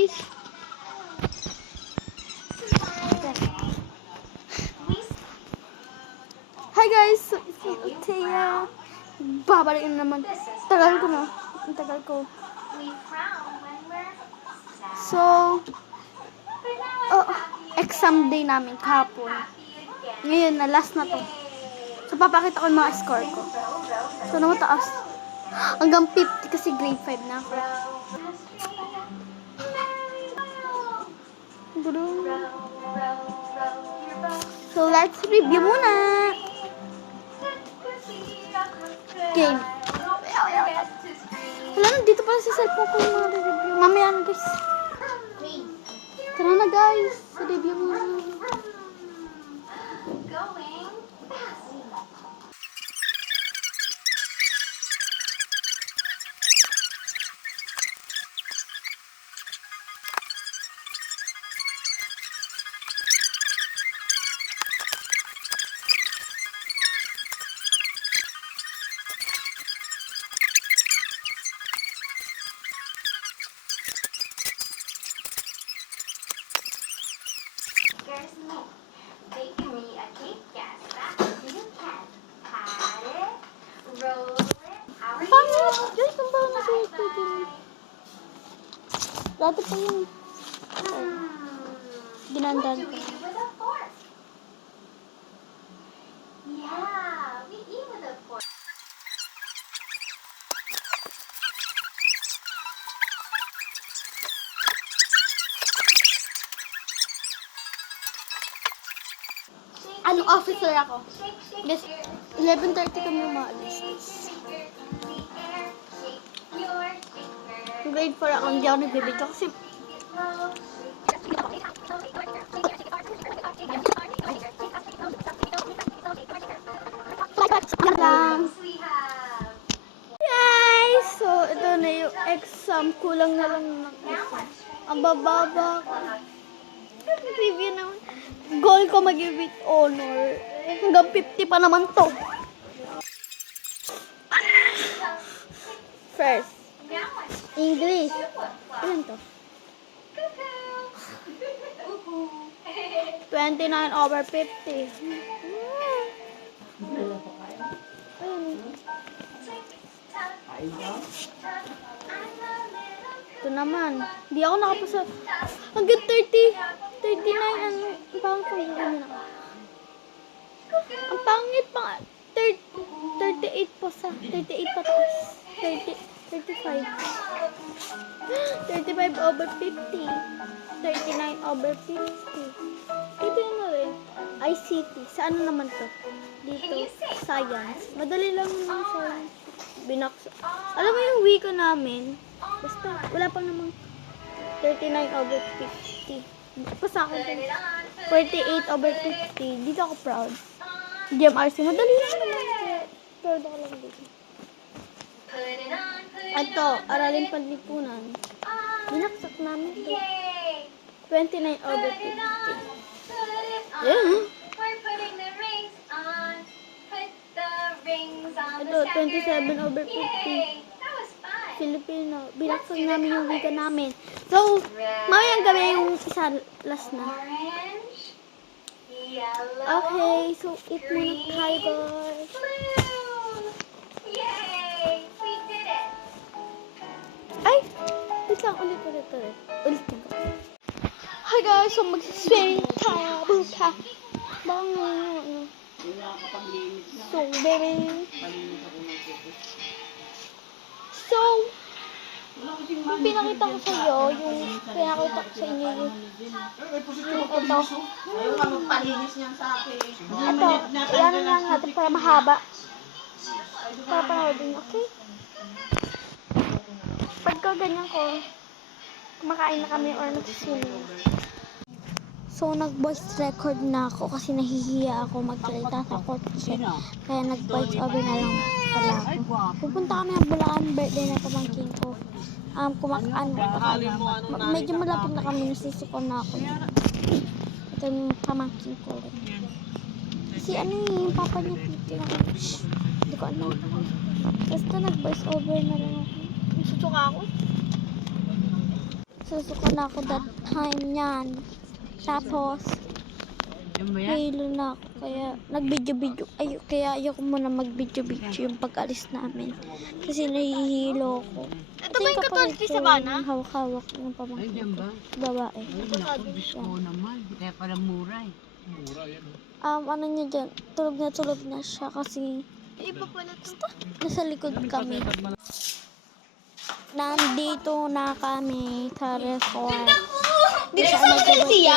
Hi guys! So, it's me, Althea. Babalik na naman. Tagal ko na. Ang tagal ko. So, exam day namin kahapon. Ngayon na, last na to. So, papakita ko yung mga score ko. So, mataas. Hanggang 50 kasi grade 5 na ako. So, let's review muna. Game. Wala na, dito pala sa cellphone ko yung mga review. Mamaya na guys. Tara na guys. Sa review muna. Here's me. Baking me a cake, yes, that's what you can. Pat it, roll it. How are Pangit! you? Guys, ang bawa na kayo ito din. Dati pa yung ginandaan What do ko. we do with a fork? Yeah, we eat with a fork. Ano, officer ako. Shake, shake, Yes, shake, 11:30 kami umaalis. shaker in the air. Shake your shaker. Grade 4 ako, hindi ako nagbibidyo kasi lang. We have Guys, so ito na yung exam. Kulang na lang ng exam. Ang bababa ko. Review naman. Goal ko mag-with honor. Hanggang 50 pa naman to. First, English. Ilan to? 29/50. Ito naman. Hindi ako nakapasa. Hanggang 39. Ano? Ang pangit ko yun ako. Ang pangit pa. 38 pa sa. 38 pataas. 35. 35/50. 39/50. Ito yun na rin. ICT. Sa ano naman to? Dito. Science. Madali lang yung science. Binaksa. Alam mo yung wika namin? Basta, wala pang namang 39/50. Pasa ako din. 48/50. Dito ako proud. DMRC. Madali lang naman. Kaya proud ako lang dito. Ito, aralin panlipunan. Binaksak namin ito. 29/50. Yeah. We're putting the rings on. Put the rings on Ito, the stacker. 27/50. Yay! That was fun. Filipino. Binaksak namin yung wika namin. So, mamayang gabi yung isa last na. Orange, yellow, Okay, so eat muna tayo guys. blue. Yay! We did it. Ay! Wait lang, ulit. Ulitin ko. Hi guys, so mag-swing tayo. Buka. Bango. So, baby. So, yung pinakita ko sa iyo, yung pinakita ko sa inyo yung ito. Ayaw ka magpalinis niyan sa akin. Ito, yan lang natin para mahaba. Para panoodin, okay? Pagka ganyan ko, kumakain na kami or nagsiswimming. So, nag-voice record na ako kasi nahihiya ako magsalita. Takot kasi. Kaya nag-voice over na lang pala ako. Pupunta kami ng Bulacan, birthday na pamangkin ko. Medyo malapit na kami, nasisipon na ako. Ito yung pamangkin ko. Kasi ano yung papa niya titi lang. Hindi ko ano. Basta nag-voice over na lang ako. Nasusuka ako. Susuko na ako that time niyan. Tapos, Yan ba yan? hilo na ako. Kaya, nag-video-video. Kaya ayoko muna mag-video-video yung pag-alis namin. Kasi nahihilo ko. Ito ba yung katulad kay Sabana? Hawak-hawak ng Ay, pamangkin yan ko. ba? Babae. Ay, naku, Diyos ko naman. Kaya pala mura eh. Ano niya dyan, tulog na siya kasi iba pala to. Nasa likod kami. Nandito na kami sa resort. Di kasama si Lucia?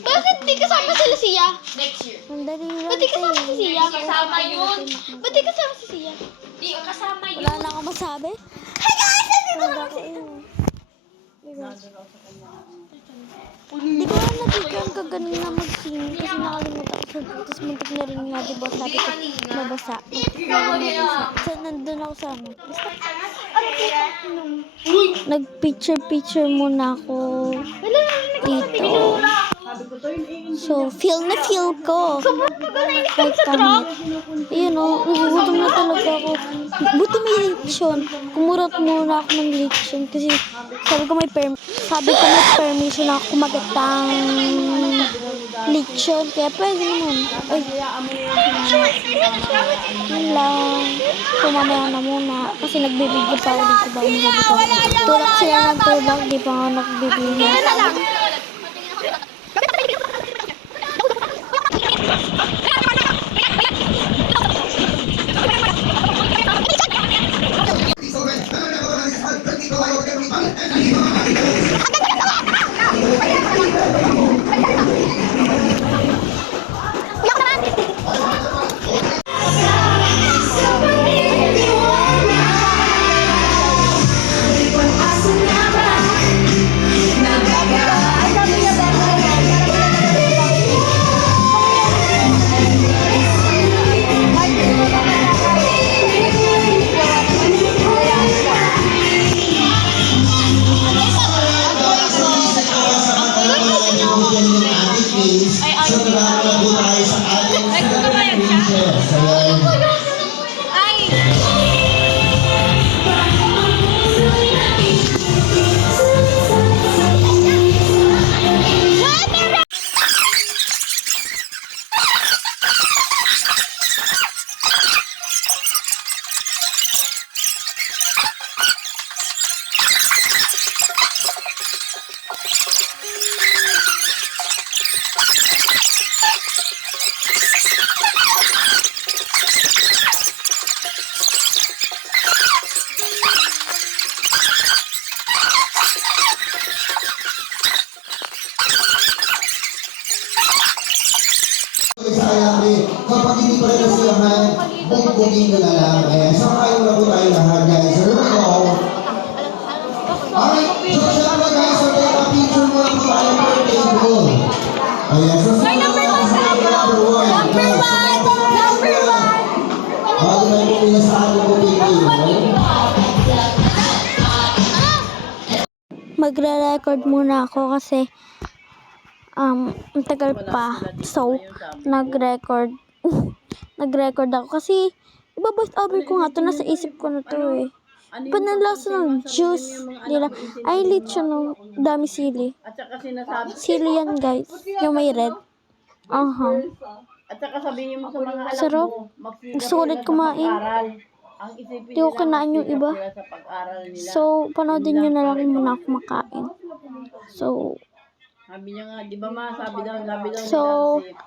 Bakit di kasama si Lucia? Sandali lang. Ba't di kasama si Sia? Kasama yun. Ba't di kasama si Sia? Di kasama yun. Wala na akong masabi. Hi guys! Wala ko yun. Hindi ko alam nabigyan ka ganina mag-sing kasi nakalimutan ko sa tapos muntik na rin nga diba sabi ko mabasa. So, nandun ako sa ano. Basta, nag-picture muna ako dito. So, feel na feel ko. Kahit kami. Ayun o, nagugutom na talaga ako. Buti may lechon. Kumurot muna ako ng lechon kasi sabi ko may permission ako kumagat ng lechon. Kaya pwede naman. Ay, yun lang. So, mamaya na muna. Kasi nagbibigyo pa ako dito ba umasabi ko. Tulak sila ng tulak. Di pa ako nagbibigyo. Kapag hindi pa rin nasilahan, bugbugin nyo na lang. Ayan, samayin mo na po tayo lahat, guys. Here we go. Alright, so syempre guys, so kaya picture mo na po tayo per table. Ayan, so sa number one. Bago na po pila sa akin po table. Magre-record muna ako kasi ang tagal pa. So, nag-record ako kasi iba-voice over ko nga to, nasa isip ko na to eh. Panalasa ng juice nila. Ay, lechon no. Dami sili. At saka sinasabi, Sili yan guys. Yung may red. at saka sabihin mo sa mga anak Sarap. mo, magsiga Gusto ko ulit sila sa kumain. pag-aral. Ang isipin Di ko nila, kinain yung magsiga iba. sila sa pag-aral nila. So, panoodin nyo na lang muna ako makain. So, Sabi niya nga, di ba ma, sabi daw So, nila,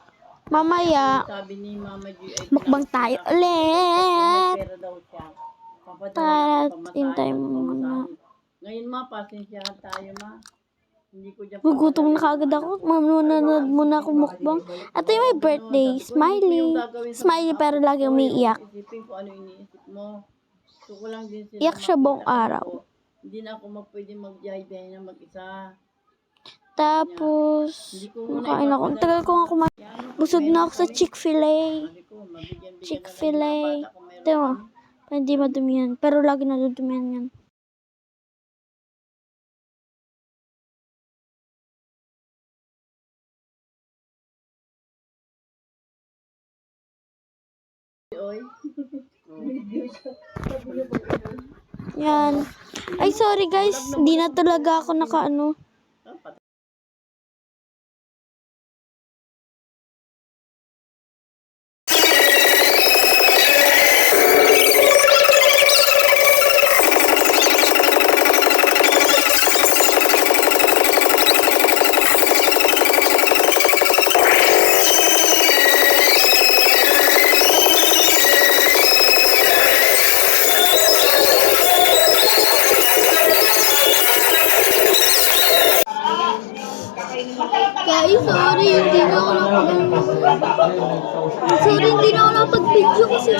mamaya, sabi ni Mama G, ay mukbang tayo ulit. pera daw siya. Papadala Para ako pamasahe, hintay mo pamasahe. muna. Ngayon ma, pasensyahan tayo ma. Hindi ko dyan Gugutom na kaagad ako. Manonood muna ako mukbang. Ito yung my birthday. Smiley. Smiley pero lagi umiiyak. Isipin ko ano iniisip mo. So ko lang din sila. Iyak siya buong makita araw. ako. Hindi na ako pwede mag-jay na mag-isa. Tapos, makain ako. Ang tagal ko nga kumain. Busog na ako sa Chick-fil-A. Sabi ko, mabigyan-bigyan Chick-fil-A. na ng mga bata kung meron. Ito mo. Hindi madumihan. Pero lagi nadudumihan yan. Oy. Yan. Ay, sorry guys. Di na talaga ako nakaano. Guys, sorry, hindi na ako sorry, hindi na ako nakapag-video kasi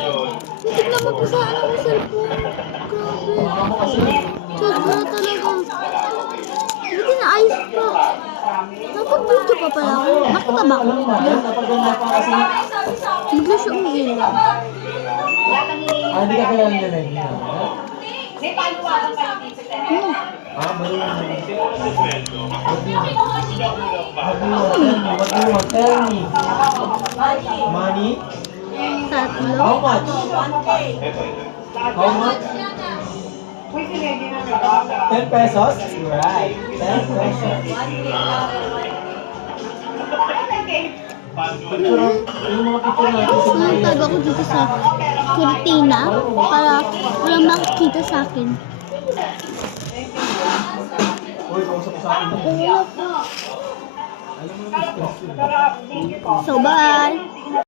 hindi na mapasaan ang cellphone. Grabe. Sobra talaga. Hindi na ayos pa. Nakapag-video pa pala ako. Nakita ba ako? Bigla siya umiilan. Hindi ka kaya nila na yun. What do you want? Tell me. Money? Tatlo. How much? How much? 10 pesos? Right. 10 pesos. Yung mga picture natin sa Nagtag ako dito sa kurtina para walang makikita sa akin. Uy, kausap ko sa akin. So, bye!